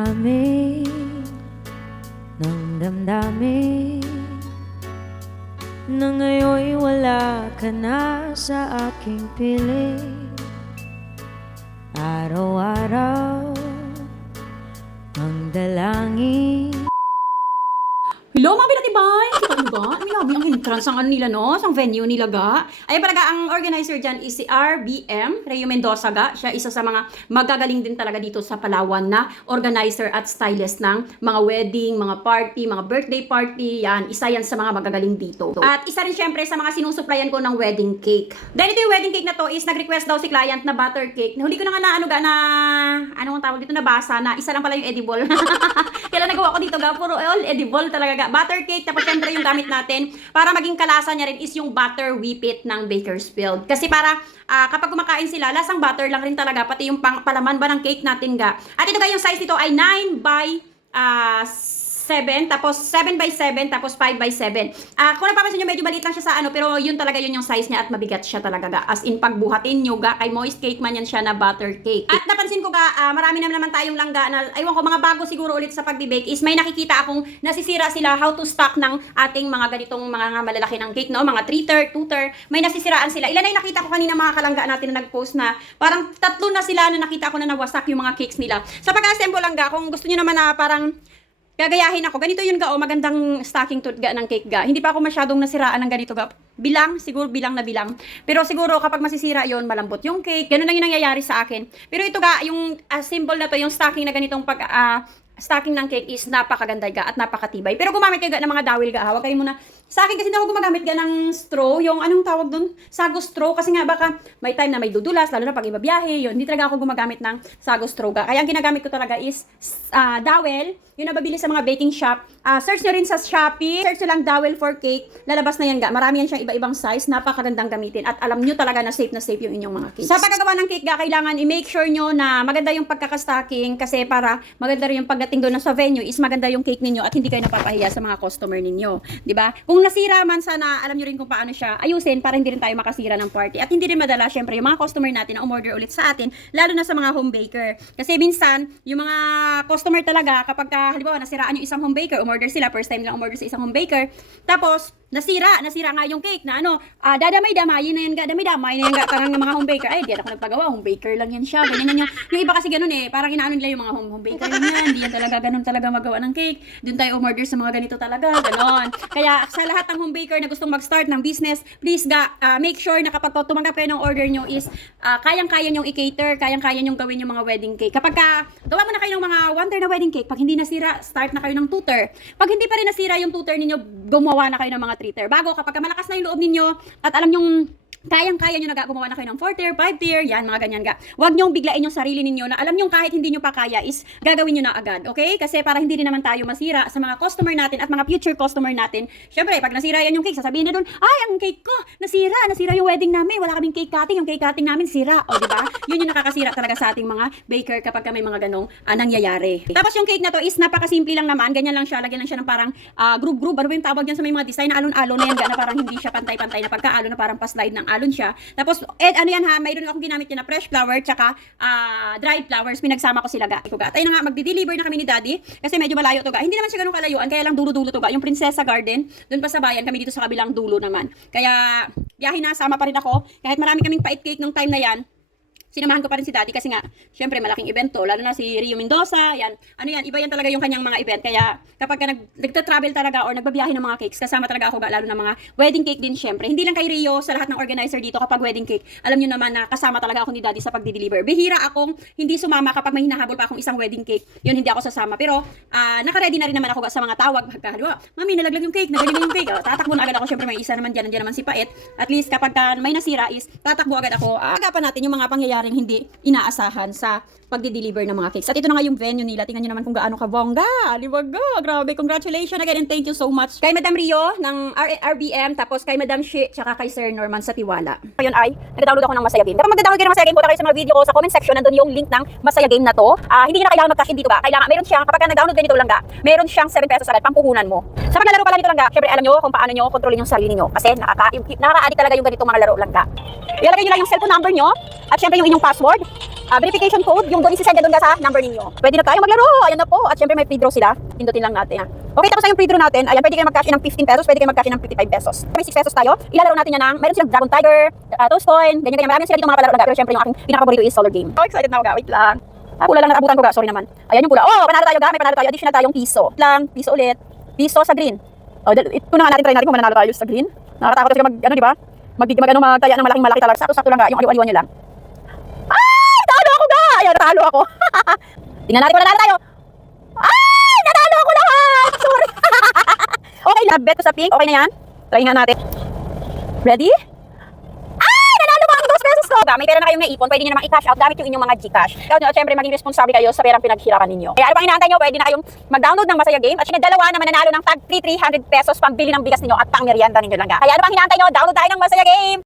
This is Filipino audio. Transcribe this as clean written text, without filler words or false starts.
amin ng damdamin na ngayon'y wala ka na sa aking piling. Araw-araw ang dalangin. Hello mga pinatibay! Kita nyo ba? Minabi ang entrance ang ano nila no? Ang venue nila ga. Ayan pala ang organizer dyan is si RBM, Rayo Mendoza ga. Siya isa sa mga magagaling din talaga dito sa Palawan na organizer at stylist ng mga wedding, mga party, mga birthday party. Yan, isa yan sa mga magagaling dito. At isa rin syempre sa mga sinusuplayan ko ng wedding cake. Dahil ito yung wedding cake na to is nag-request daw si client na butter cake. Huli ko na nga na anong tawag dito, nabasa na isa lang pala yung edible. Kailan nagawa ko dito ga, puro all edible talaga ga. Butter cake, tapos syempre yung gamit natin para maging kalasa niya rin is yung butter whippet ng Bakersfield. Kasi para kapag kumakain sila, lasang butter lang rin talaga, pati yung palaman ba ng cake natin ga. At ito ga, yung size nito ay 9 by 7, tapos 7 by 7, tapos 5 by 7. Kung napapansin nyo, medyo maliit lang siya sa ano, pero yun talaga yun yung size niya at mabigat siya talaga ga. As in, pagbuhatin nyo ga, kay moist cake man yan siya na butter cake. At napansin ko ga, marami naman tayong langga na, aywan ko, mga bago siguro ulit sa pagbe-bake is may nakikita akong nasisira sila how to stock ng ating mga ganitong mga malalaki ng cake, no? Mga 3-ter, 2-ter, may nasisiraan sila. Ilan ay nakita ko kanina mga kalangga natin na nag-post na, parang 3 na sila na nakita ko na nawasak yung mga cakes nila. Sa pag-assemble lang ga, kung gusto niyo naman na parang gagayahin ako. Ganito yun ga, magandang stocking tooth ga ng cake ga. Hindi pa ako masyadong nasiraan ng ganito ga. Bilang, siguro bilang na bilang. Pero siguro kapag masisira yon, malambot yung cake. Ganun lang yung nangyayari sa akin. Pero ito ga, yung symbol na to, yung stocking na ganitong stocking ng cake is napakaganda ga at napakatibay. Pero gumamit kayo ga ng mga dawil ga. Huwag kayo muna. Sa akin kasi hindi ako gumagamit ga ng straw, yung anong tawag dun? Sago straw. Kasi nga baka may time na may dudulas, lalo na pag ibabiyahe, yun. Hindi talaga ako gumagamit ng sago straw ga. Kaya ang ginagamit ko talaga is dowel, yung nababili sa mga baking shop. Search nyo rin sa Shopee, search nyo lang dowel for cake, lalabas na yan ga. Marami yan siyang iba-ibang size, napakagandang gamitin. At alam nyo talaga na safe yung inyong mga cakes. Sa pagkagawa ng cake ga, kailangan i-make sure nyo na maganda yung pagkakastocking kasi para maganda rin yung pagdating doon sa venue is maganda yung cake ninyo at hindi kayo napapahiya sa mga customer ninyo. Diba? Kung nasira man sana, alam nyo rin kung paano siya ayusin para hindi rin tayo makasira ng party. At hindi rin madala, syempre, yung mga customer natin na umorder ulit sa atin, lalo na sa mga home baker. Kasi minsan, yung mga customer talaga, kapag halimbawa, nasiraan yung isang home baker, umorder sila, first time lang umorder sa isang home baker, tapos, nasira nga yung cake na dadamay-damayin na yan ga, damay-damay na yan ga, parang mga home baker, ay, di ako nagpagawa, home baker lang yan siya, ganyan yan. Yung iba kasi ganun parang inaano nila yung mga home baker lang yan, di yan talaga ganun talaga magawa ng cake, dun tayo umorder sa mga ganito talaga, ganon. Kaya sa lahat ng home baker na gustong mag-start ng business, please ga, make sure na kapag tumanggap kayo ng order nyo is, kayang-kaya nyong i-cater, kayang-kaya nyong gawin yung mga wedding cake. Kapag gawa mo na kayo ng mga 1-ter na wedding cake, pag hindi nasira, start na kayo ng 2-ter. Pag hindi pa rin nasira yung 2-ter ninyo, gumawa na kayo ng mga 3-ter. Bago kapag malakas na yung loob ninyo at alam nyong kayang-kaya nyo na gumawa na kayo ng 4-ter, 5-ter, yan, mga ganyan ga. Huwag nyong biglain yung sarili ninyo na alam nyong kahit hindi nyo pa kaya is gagawin nyo na agad, okay? Kasi para hindi rin naman tayo masira sa mga customer natin at mga future customer natin. Syempre, pag nasira yan yung cake, sasabihin na dun, ay, ang cake ko, nasira yung wedding namin, wala kaming cake cutting, yung cake cutting namin sira. O, diba? Yun yung nakakasira talaga sa ating mga baker kapag may mga ganong nangyayari. Tapos yung cake na to is napakasimple lang naman, ganyan lang siya, lagyan lang siya ng parang group, ano ba yung tawag yan sa may mga design na alon-alon na yan ga, na parang hindi siya pantay-pantay na pagka-alon na parang pa-slide ng alon siya. Tapos, ano yan ha, mayroon akong ginamit yan na fresh flower, tsaka dried flowers, pinagsama ko sila ga. Tayo na nga, magdi-deliver na kami ni Daddy, kasi medyo malayo to ga. Hindi naman siya ganun kalayuan, kaya lang dulo-dulo to ga. Yung Prinsesa Garden, dun pa sa bayan, kami dito sa kabilang dulo naman. Kaya, biyahe na, sama pa rin ako. Kahit marami kaming pait cake nung time na yan, sinamahan ko pa rin si Daddy kasi nga, syempre malaking event to, lalo na si Rio Mendoza, yan, iba yan talaga yung kanyang mga event, kaya kapag nagta-travel talaga or nagbabiyahe ng mga cakes, kasama talaga ako ga, lalo na mga wedding cake din syempre, hindi lang kay Rio, sa lahat ng organizer dito kapag wedding cake, alam nyo naman na kasama talaga ako ni Daddy sa pagdi-deliver. Bihira akong hindi sumama kapag may hinahabol pa akong isang wedding cake, yun hindi ako sasama, pero naka-ready na rin naman ako ga sa mga tawag, halimbawa, mami nalaglag yung cake, nagaling yung cake, tatakbo na agad ako, syempre may isa naman dyan, nandiyan naman si Pait, at least kapag may nasira is, tatakbo agad ako, agapan natin yung mga pangyayari hindi inaasahan sa pagdi-deliver ng mga cakes. At ito na nga yung venue nila. Tingnan nyo naman kung gaano kabongga. Liwaga. Grabe. Congratulations again and thank you so much kay Madam Rio ng RBM, tapos kay Madam Shi, tsaka kay Sir Norman sa Tiwala. Ngayon ay, nag-download ako ng Masaya Game. Kapag mag-download kayo ng Masaya Game, punta kayo sa mga video ko sa comment section. Nandun yung link ng Masaya Game na to. Hindi nyo na kailangan mag-cash in dito ba? Kailangan, meron siyang, kapag nag-download ganito lang ga, meron siyang 7 pesos agad, pampuhunan mo. Sa paglalaro pala nito lang ga, syempre alam nyo kung paano nyo kontrolin yung sarili niyo. Kasi nakaka-addict talaga yung ganitong mga laro lang ga. Ilalagay nyo lang yung cellphone number nyo, at syempre yung inyong password. verification code, yung doon isi-send doon sa number ninyo. Pwede na tayo maglaro. Ayan na po. At syempre may free draw sila. Pindutin lang natin ha. Okay, tapos na yung free draw natin. Ayan, pwede kayo mag-cash in ng 15 pesos, pwede kayo mag-cash in ng 55 pesos. May 6 pesos tayo. Ilalaro natin yan ng, meron silang Dragon Tiger, Toast Coin, ganyan. Marami sila dito mga palaro. Pero syempre yung aking pinaka-paborito is Solar Game. Oh, excited na ako ga. Wait lang. Pula lang nakabutan ko ga. Sorry naman. Ayan yung pula. Oh, panalo tayo ga. May panalo tayo. Additional tayong piso. Lang, piso ulit. Piso sa green. Oh, ito na nga natin, try natin kung mananalo tayo sa green. Nakakatakot kasi mag, ano, di ba? Magtaya ng malaking malaki talaga. Sakto-sakto lang ga. Yung aliw-aliwan nyo lang. Ay! Talo ako ga! Ayan, natalo ako. Tingnan natin kung nanalo tayo. Ay! Natalo ako lahat! Sorry. Okay lang. Bet ko sa pink. Okay na yan. Try nga natin. Ready? Ay! Nanalo ko ang 2 pesos ko. May pera na kayong naipon. Pwede nyo namang i-cash out gamit yung inyong mga Gcash. Kaya syempre maging responsable kayo sa perang pinaghirapan ninyo. Kaya ano pang inaantay nyo? Pwede na kayong mag-download ng Masaya Game. At syempre dalawa na mananalo ng tag 300 pesos pambili ng bigas ninyo at pang merienda ninyo lang ga. Kaya ano pang inaantay nyo? Download tayo ng Masaya Game.